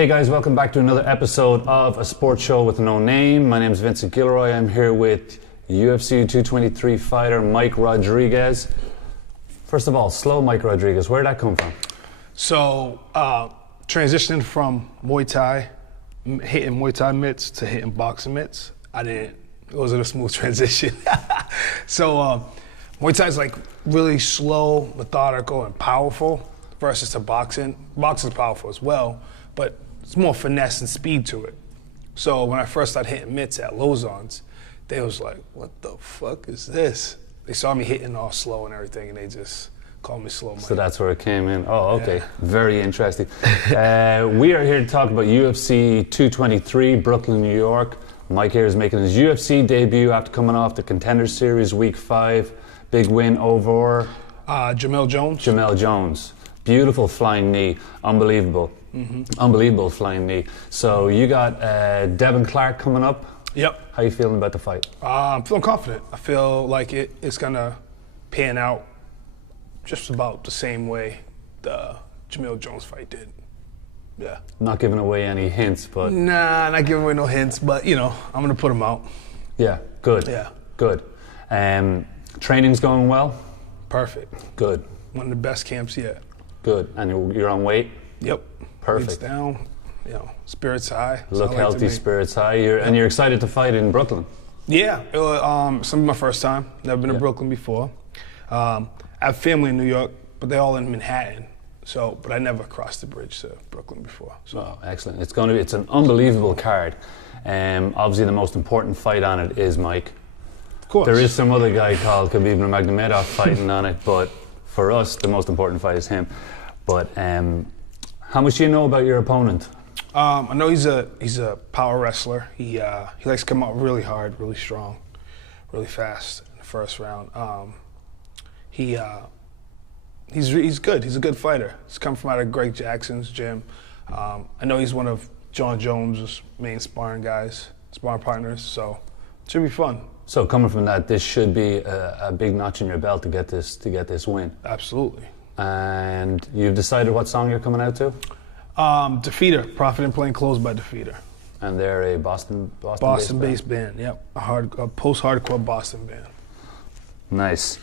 Hey guys, welcome back to another episode of A Sports Show with No Name. My name is Vincent Gilroy. I'm here with UFC 223 fighter Mike Rodriguez. First of all, slow Mike Rodriguez, where did that come from? So, transitioning from Muay Thai, hitting Muay Thai mitts to hitting boxing mitts, it wasn't a smooth transition. So, Muay Thai is like really slow, methodical, and powerful versus to boxing. Boxing's powerful as well, but it's more finesse and speed to it. So when I first started hitting mitts at Lozon's, they was like, what the fuck is this? They saw me hitting all slow and everything, and they just called me Slow Mike. So that's where it came in. Oh, okay. Yeah. Very interesting. We are here to talk about UFC 223, Brooklyn, New York. Mike here is making his UFC debut after coming off the Contender Series Week 5. Big win over... Jamel Jones. Jamel Jones. Beautiful flying knee. Unbelievable. Unbelievable flying knee. So you got Devin Clark coming up. Yep. How you feeling about the fight? I'm feeling confident. I feel like it's gonna pan out just about the same way the Jamel Jones fight did. Yeah. Not giving away any hints, but... Nah, not giving away no hints, but you know, I'm gonna put them out. Yeah, good. Yeah. Good. Training's going well? Perfect. Good. One of the best camps yet. Good. And you're on weight? Yep. Perfect. Weight's down, you know, spirits high. Look healthy, spirits high. And you're excited to fight in Brooklyn? Yeah, it's gonna be my first time. Never been to Brooklyn before. I have family in New York, but they're all in Manhattan. So, but I never crossed the bridge to Brooklyn before. So. Oh, excellent. It's an unbelievable card. Obviously the most important fight on it is Mike. Of course. There is some other guy called Khabib Nurmagomedov fighting on it, but for us, the most important fight is him. But how much do you know about your opponent? I know he's a power wrestler. He likes to come out really hard, really strong, really fast in the first round. He's good. He's a good fighter. He's come from out of Greg Jackson's gym. I know he's one of John Jones' main sparring partners. So it should be fun. So coming from that, this should be a big notch in your belt to get this win. Absolutely. And you've decided what song you're coming out to? Defeater, Profit in Plain Clothes by Defeater. And they're a Boston-based band. Yep, a post-hardcore Boston band. Nice.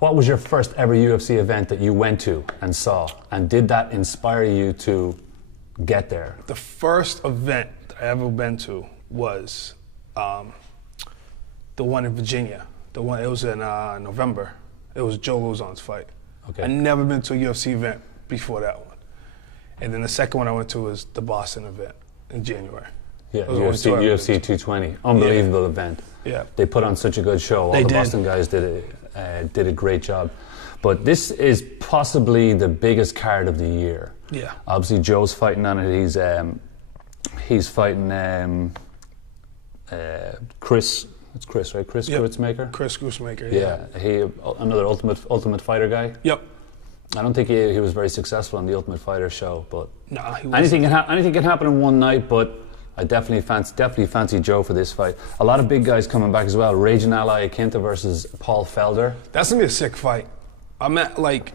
What was your first ever UFC event that you went to and saw? And did that inspire you to get there? The first event that I ever been to was the one in Virginia. It was in November. It was Joe Lozon's fight. Okay. I'd never been to a UFC event before that one. And then the second one I went to was the Boston event in January. Yeah, UFC 220. Unbelievable event. Yeah. They put on such a good show. All the Boston guys did a great job. But this is possibly the biggest card of the year. Yeah. Obviously, Joe's fighting on it. He's fighting Chris. It's Chris, right? Chris Gruetzemacher? Chris Gruetzemacher, yeah. He another Ultimate Fighter guy. Yep. I don't think he was very successful on the Ultimate Fighter show, but nah, he anything can happen in one night. But I definitely fancy Joe for this fight. A lot of big guys coming back as well. Raging Ally Akinta versus Paul Felder. That's gonna be a sick fight. The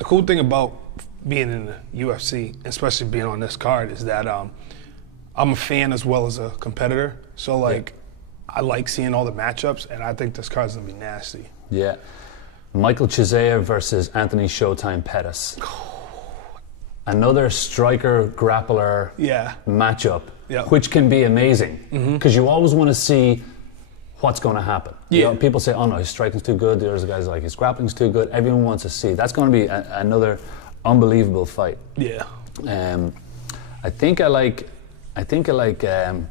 cool thing about being in the UFC, especially being on this card, is that I'm a fan as well as a competitor. So I like seeing all the matchups, and I think this card's gonna be nasty. Yeah. Michael Chiesa versus Anthony Showtime Pettis. Another striker grappler matchup, which can be amazing because you always want to see what's going to happen. Yeah. You know, people say, "Oh no, his striking's too good." There's guys like his grappling's too good. Everyone wants to see. That's going to be another unbelievable fight. Yeah. I think I like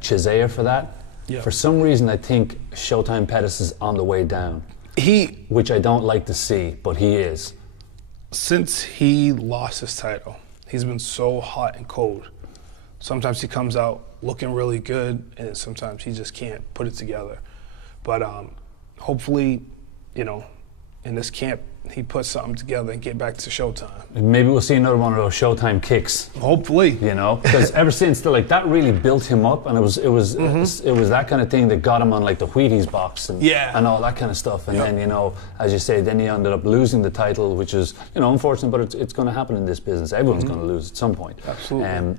Chiesa for that. Yeah. For some reason, I think Showtime Pettis is on the way down. Which I don't like to see, but he is. Since he lost his title, he's been so hot and cold. Sometimes he comes out looking really good, and sometimes he just can't put it together. But hopefully, you know, in this camp, he put something together and get back to Showtime. Maybe we'll see another one of those Showtime kicks. Hopefully, you know, because ever since that really built him up, and it was that kind of thing that got him on like the Wheaties box and all that kind of stuff. And then, you know, as you say, then he ended up losing the title, which is, you know, unfortunate, but it's going to happen in this business. Everyone's going to lose at some point. Absolutely.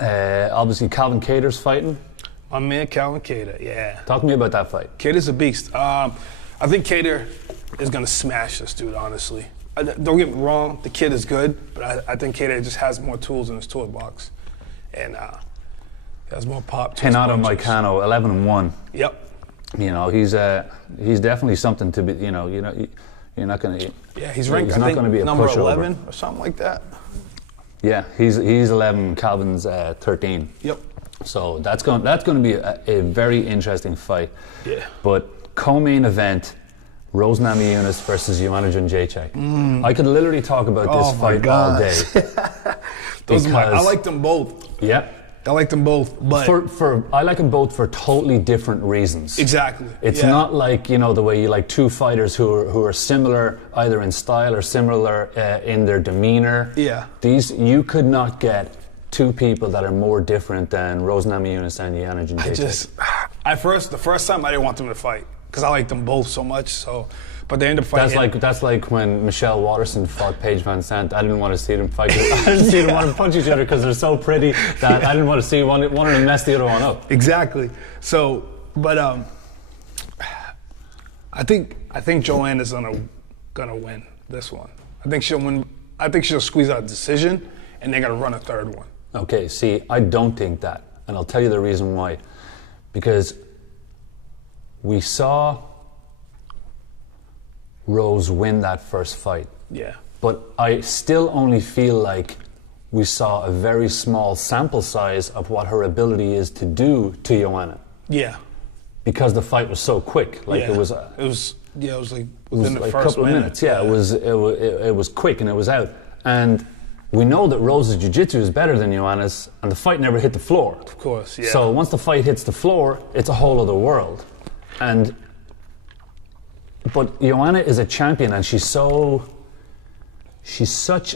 Obviously, Calvin Kattar's fighting. My man, Calvin Kattar. Yeah. Talk to me about that fight. Kattar's a beast. I think Kattar is going to smash this dude, honestly. Don't get me wrong, the kid is good, but I think Kattar just has more tools in his toolbox. And has more pop. Renato Moicano, 11-1. Yep. You know, he's definitely something to be, you're not going to... Yeah, he's ranked, I think, number 11 or something like that. Yeah, he's 11, Calvin's 13. Yep. So that's going to be a very interesting fight. Yeah. But co-main event, Rose Namajunas versus Joanna Jędrzejczyk. I could literally talk about this fight all day. I like them both. Yep. I like them both, but I like them both for totally different reasons. Exactly. It's not like, you know, the way you like two fighters who are similar either in style or similar in their demeanor. Yeah. You could not get two people that are more different than Rose Namajunas and Joanna Jędrzejczyk. The first time I didn't want them to fight because I liked them both so much. So, but they ended up fighting. That's like when Michelle Watterson fought Paige Van Sant. I didn't want to see them fight. I didn't see them want to punch each other because they're so pretty that I didn't want to see one of them mess the other one up. Exactly. So, but I think Joanna's gonna win this one. I think she'll win. I think she'll squeeze out a decision, and they're gonna run a third one. Okay. See, I don't think that, and I'll tell you the reason why. Because we saw Rose win that first fight. Yeah. But I still only feel like we saw a very small sample size of what her ability is to do to Joanna. Yeah. Because the fight was so quick. Like it was like within the like first a couple of minutes. Yeah, it was quick and it was out. And we know that Rose's jiu-jitsu is better than Joanna's, and the fight never hit the floor. Of course, yeah. So once the fight hits the floor, it's a whole other world. But Joanna is a champion, and she's such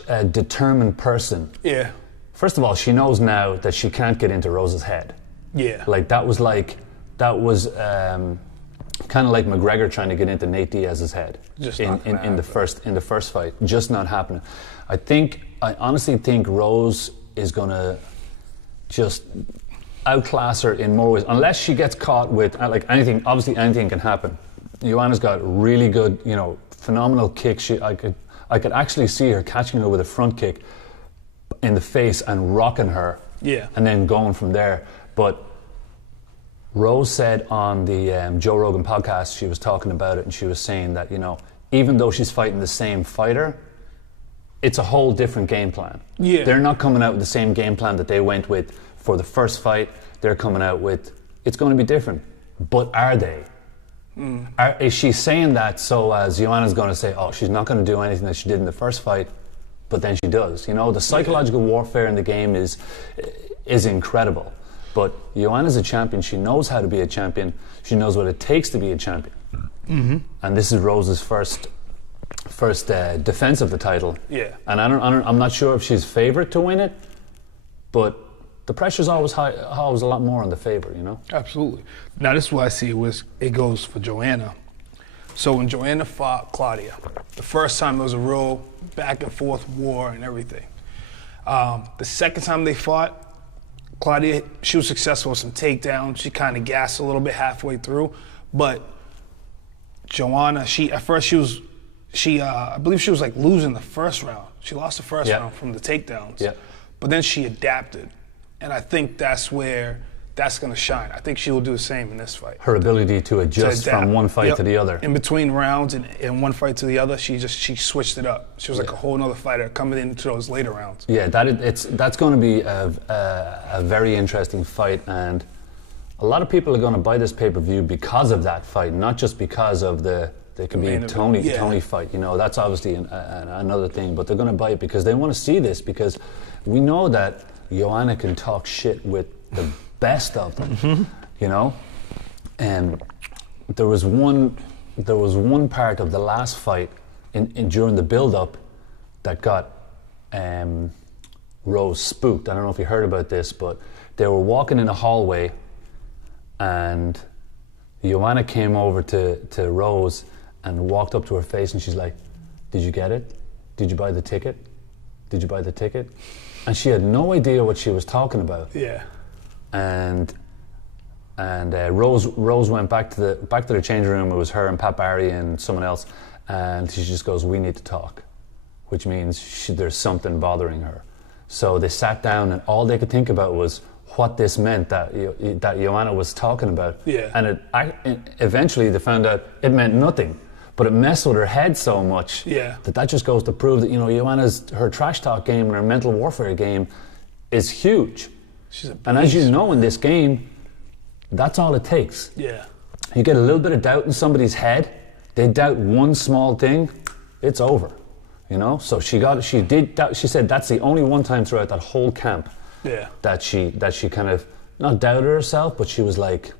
a determined person. Yeah. First of all, she knows now that she can't get into Rose's head. Yeah. That was kind of like McGregor trying to get into Nate Diaz's head in the first fight. Just not happening. I honestly think Rose is gonna just outclass her in more ways, unless she gets caught with like anything. Obviously, anything can happen. Joanna's got really good, phenomenal kicks. I could actually see her catching her with a front kick in the face and rocking her. Yeah. And then going from there. But Rose said on the Joe Rogan podcast, she was talking about it, and she was saying that, even though she's fighting the same fighter, it's a whole different game plan. Yeah. They're not coming out with the same game plan that they went with for the first fight. They're coming out with, it's going to be different. But are they? Is she saying that so as Joanna's going to say, oh, she's not going to do anything that she did in the first fight, but then she does? The psychological warfare in the game is incredible. But Joanna's a champion. She knows how to be a champion. She knows what it takes to be a champion. Mm-hmm. And this is Rose's first defense of the title. Yeah. And I'm not sure if she's favourite to win it, but the pressure's always a lot more on the favourite, Absolutely. Now this is why I see it goes for Joanna. So when Joanna fought Claudia, the first time there was a real back and forth war and everything. The second time they fought, Claudia, she was successful with some takedowns. She kind of gassed a little bit halfway through, but Joanna, I believe she was like losing the first round. She lost the first round from the takedowns. Yeah. But then she adapted, and I think that's where that's going to shine. I think she will do the same in this fight. Her ability to adjust from one fight to the other. In between rounds and one fight to the other, she switched it up. She was like a whole other fighter coming into those later rounds. Yeah, that's going to be a very interesting fight, and a lot of people are going to buy this pay-per-view because of that fight, not just because of the Khabib Tony fight. That's obviously another thing, but they're going to buy it because they want to see this, because we know that Joanna can talk shit with the best of them, And there was one part of the last fight during the build-up that got Rose spooked. I don't know if you heard about this, but they were walking in a hallway, and Joanna came over to Rose and walked up to her face, and she's like, "Did you get it? Did you buy the ticket? Did you buy the ticket?" And she had no idea what she was talking about. Yeah. And Rose went back to the changing room. It was her and Pat Barry and someone else, and she just goes, "We need to talk," which means there's something bothering her. So they sat down, and all they could think about was what this meant that Joanna was talking about. Yeah. And eventually they found out it meant nothing, but it messed with her head so much that just goes to prove that, her trash talk game and her mental warfare game is huge. She's a beast. And as you know, in this game, that's all it takes. Yeah. You get a little bit of doubt in somebody's head, they doubt one small thing, it's over. So she said that's the only one time throughout that whole camp that she kind of not doubted herself, but she was like,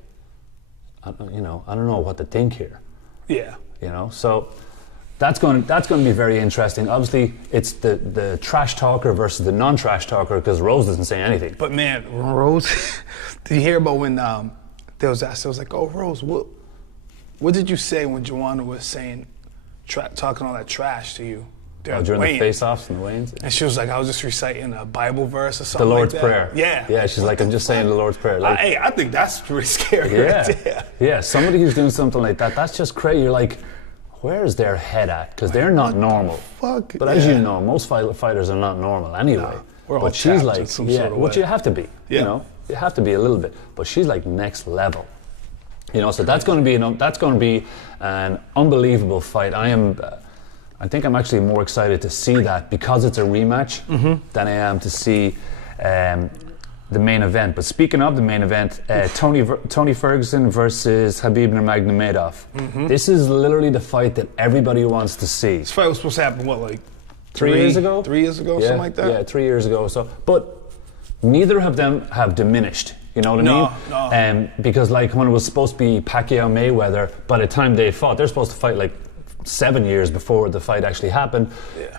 I don't know what to think here. Yeah. So that's going to be very interesting. Obviously, it's the trash talker versus the non-trash talker, because Rose doesn't say anything. But man, Rose, did you hear about when there was asked? I was like, "Oh, Rose, what did you say when Joanna was saying, talking all that trash to you?" During the face-offs and the weigh-ins? And she was like, "I was just reciting a Bible verse or something." The Lord's like that. Prayer. Yeah. Yeah, she's like, "I'm just saying the Lord's Prayer." Like, hey, I think that's pretty scary. Yeah. Right there. Yeah, somebody who's doing something like that, that's just crazy. You're like, where's their head at? Because they're not normal. Fuck. But as you know, most fighters are not normal anyway. No, we're all but she's like, sort of which way. you have to be. Yeah. You have to be a little bit. But she's like next level. So that's going to be an unbelievable fight. I think I'm actually more excited to see that because it's a rematch than I am to see the main event. But speaking of the main event, Tony Ferguson versus Khabib Nurmagomedov. This is literally the fight that everybody wants to see. This fight was supposed to happen, like 3 years ago? 3 years ago, something like that? Yeah, 3 years ago or so. But neither of them have diminished. You know what I mean? No. Because like when it was supposed to be Pacquiao Mayweather, by the time they fought, they're supposed to fight like 7 years before the fight actually happened. Yeah.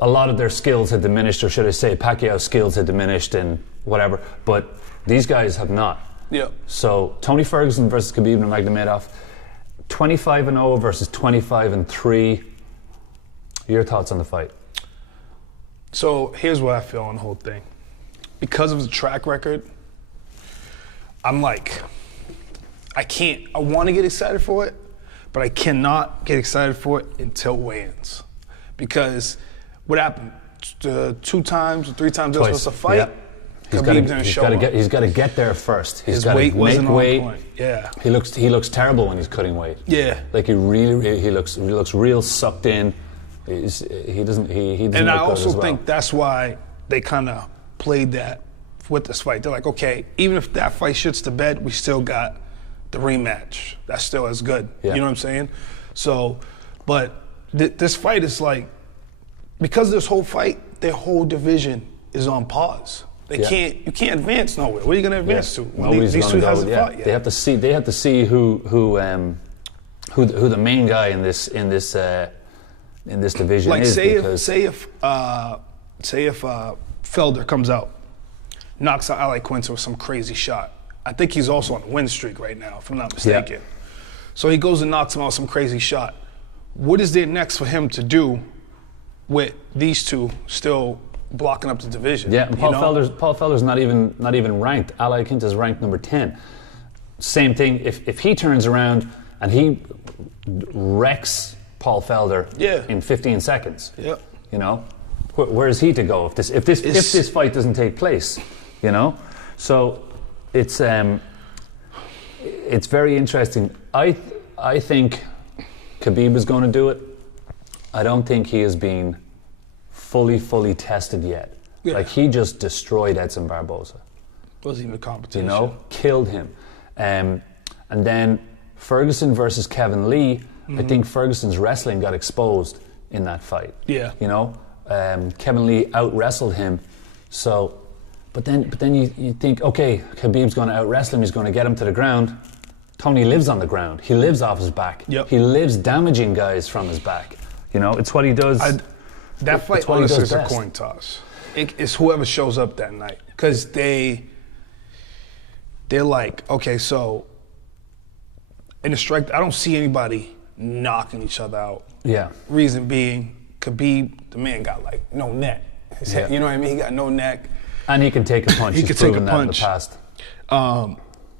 A lot of their skills had diminished, or should I say Pacquiao's skills had diminished and whatever, but these guys have not. Yeah. So Tony Ferguson versus Khabib Nurmagomedov, 25-0 versus 25-3. Your thoughts on the fight? So here's what I feel on the whole thing. Because of the track record, I'm like, I want to get excited for it, but I cannot get excited for it until weigh-ins. Because what happened? 2 times or 3 times they were supposed to fight. Yeah. Khabib didn't show up. He's got to get there first. His weight wasn't on point. Yeah. He looks terrible when he's cutting weight. Yeah. Like he looks real sucked in. He doesn't. And I also think that's why they kind of played that with this fight. They're like, okay, even if that fight shits to bed, we still got the rematch. That's still as good. Yeah. You know what I'm saying? So, but this fight is like, because of this whole fight, their whole division is on pause. You can't advance nowhere. Where are you going to advance to? These two hasn't fought yet. They have to see who the main guy in this division like is. Say if Felder comes out, knocks out Ali Quinter with some crazy shot. I think he's also on a win streak right now, if I'm not mistaken. Yeah. So he goes and knocks him out with some crazy shot. What is there next for him to do with these two still blocking up the division? Yeah, and Paul Felder's not even ranked. Ali Quinter's ranked number 10. Same thing. If he turns around and he wrecks Paul Felder in 15 seconds, where is he to go if this fight doesn't take place? So it's very interesting. I think Khabib is going to do it. I don't think he has been fully tested yet. Yeah. Like he just destroyed Edson Barboza. Wasn't even a competition. Killed him. And then Ferguson versus Kevin Lee. I think Ferguson's wrestling got exposed in that fight. Yeah. Kevin Lee out-wrestled him. So, but then you think, okay, Khabib's going to out-wrestle him. He's going to get him to the ground. Tony lives on the ground. He lives off his back. Yep. He lives damaging guys from his back. You know, it's what he does. That fight honestly is a coin toss. It's whoever shows up that night, because they're like, okay, so in the strike, I don't see anybody knocking each other out. Yeah. Reason being, Khabib, the man got like no neck. You know what I mean? He got no neck. And he can take a punch. He He's can take a that punch. In the past.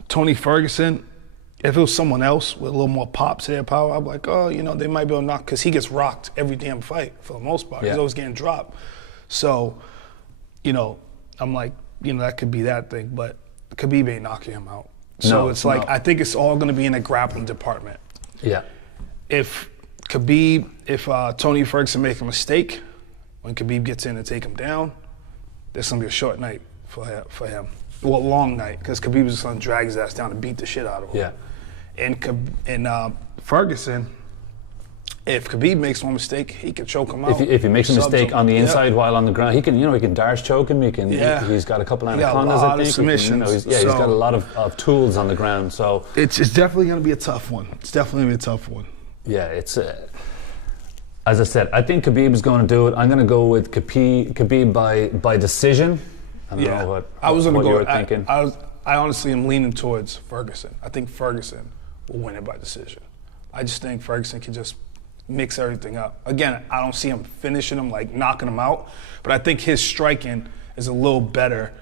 Tony Ferguson, if it was someone else with a little more pop to their power, I'd be like, oh, you know, they might be able to knock, because he gets rocked every damn fight for the most part. Yeah. He's always getting dropped. So, you know, I'm like, you know, that could be that thing, but Khabib ain't knocking him out. So it's like, I think it's all going to be in the grappling department. Yeah. If Tony Ferguson make a mistake, when Khabib gets in to take him down, there's going to be a short night for him. Well, long night, because Khabib is just going to drag his ass down and beat the shit out of him. Yeah. And Ferguson, if Khabib makes one mistake, he can choke him out. If he makes a mistake on the inside while on the ground, he can Darce choke him. He's got a couple anacondas, I think. Submissions. He's got a lot of tools on the ground. So it's definitely going to be a tough one. It's definitely going to be a tough one. Yeah, it's. As I said, I think Khabib is going to do it. I'm going to go with Khabib by decision. I don't know what you were thinking. I honestly am leaning towards Ferguson. I think Ferguson will win it by decision. I just think Ferguson can just mix everything up. Again, I don't see him finishing him, like knocking him out, but I think his striking is a lot better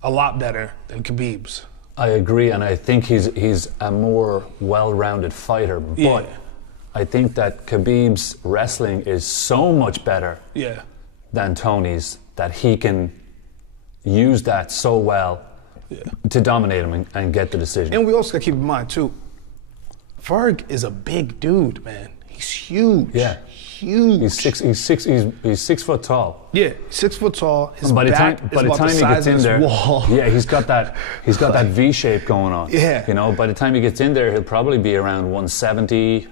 than Khabib's. I agree, and I think he's a more well-rounded fighter, but I think that Khabib's wrestling is so much better than Tony's that he can use that so well to dominate him and get the decision. And we also got to keep in mind too, Ferg is a big dude, man. He's huge. Yeah. Huge. He's 6 foot tall. Yeah, 6 foot tall. His by the back time is about he the size gets in of there, this wall. Yeah, he's got that V shape going on. Yeah. You know, by the time he gets in there, he'll probably be around 170.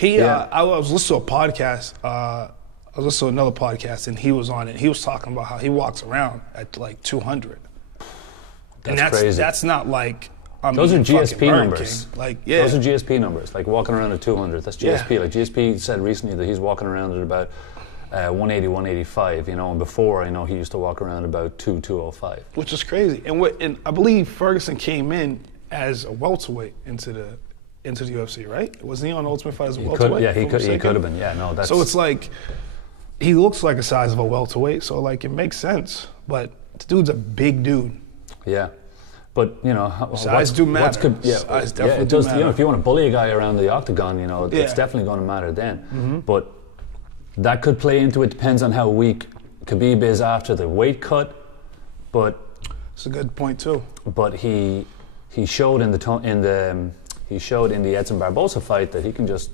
I was listening to a podcast. I was listening to another podcast, and he was on it. He was talking about how he walks around at like 200. That's crazy. That's not like. Those are GSP numbers. Those are GSP numbers. Like walking around at 200. That's GSP. Yeah. Like GSP said recently that he's walking around at about 180, 185. You know, and before, I know he used to walk around about 205. Which is crazy. And I believe Ferguson came in as a welterweight into the UFC, right? Wasn't he on Ultimate Fighter as a welterweight? He could have been. Yeah, no, that's. So it's like he looks like a size of a welterweight. So like it makes sense. But the dude's a big dude. Yeah. But, you know, size do matter. Size definitely do matter. You know, if you want to bully a guy around the octagon, you know, it's definitely going to matter then. Mm-hmm. But that could play into it. Depends on how weak Khabib is after the weight cut. But it's a good point too. But he showed in the Edson Barbosa fight that he can just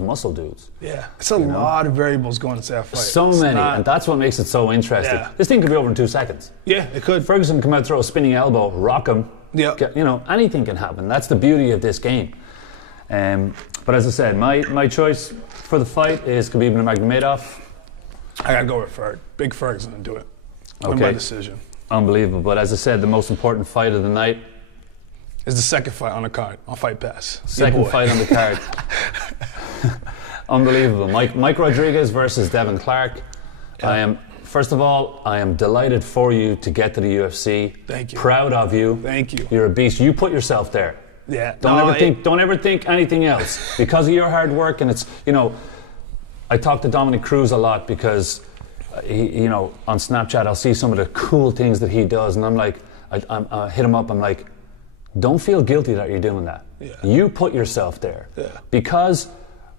muscle dudes. Yeah, it's a lot of variables going into that fight. So many, and that's what makes it so interesting. Yeah. This thing could be over in 2 seconds. Yeah, it could. Ferguson come out, throw a spinning elbow, rock him. Yeah. You know, anything can happen. That's the beauty of this game. But as I said, my choice for the fight is Khabib Nurmagomedov. I gotta go with Ferg. Big Ferg's gonna do it. Win by decision. Unbelievable. But as I said, the most important fight of the night is the second fight on the card on Fight Pass. Second fight on the card. Unbelievable. Mike Rodriguez versus Devin Clark. Yeah. First of all, I am delighted for you to get to the UFC. Thank you. Proud of you. Thank you. You're a beast. You put yourself there. Yeah. Don't ever think anything else. Because of your hard work, and it's, you know, I talk to Dominic Cruz a lot because he, you know, on Snapchat I'll see some of the cool things that he does, and I'm like, I hit him up, I'm like, don't feel guilty that you're doing that. Yeah. You put yourself there. Yeah. Because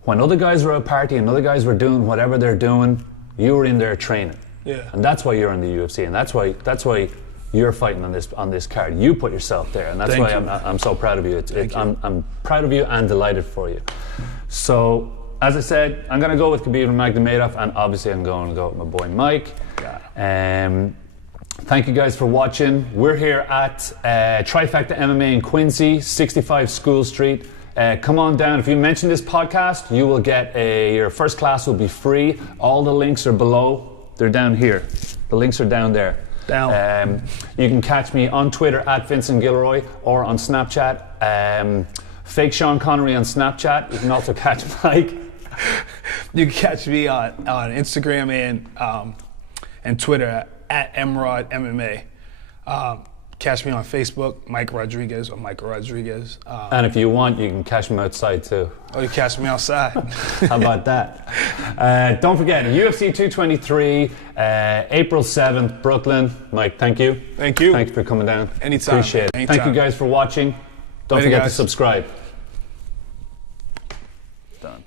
when other guys were out partying and other guys were doing whatever they're doing, you were in there training. Yeah. And that's why you're in the UFC, and that's why you're fighting on this card. You put yourself there, and that's why I'm so proud of you. I'm proud of you and delighted for you. So, as I said, I'm going to go with Khabib Nurmagomedov, and obviously I'm going to go with my boy Mike. Thank you guys for watching. We're here at Trifecta MMA in Quincy, 65 School Street. Come on down. If you mention this podcast, you will get your first class will be free. All the links are below. They're down here. The links are down there. You can catch me on Twitter at Vincent Gilroy or on Snapchat. Fake Sean Connery on Snapchat. You can also catch Mike. You can catch me on Instagram and Twitter at Emrod MMA. Catch me on Facebook, Mike Rodriguez or Michael Rodriguez. And if you want, you can catch me outside too. Oh, you catch me outside. How about that? Don't forget, UFC 223, April 7th, Brooklyn. Mike, thank you. Thank you. Thanks for coming down. Anytime. Appreciate it. Anytime. Thank you guys for watching. Don't forget to subscribe. Done.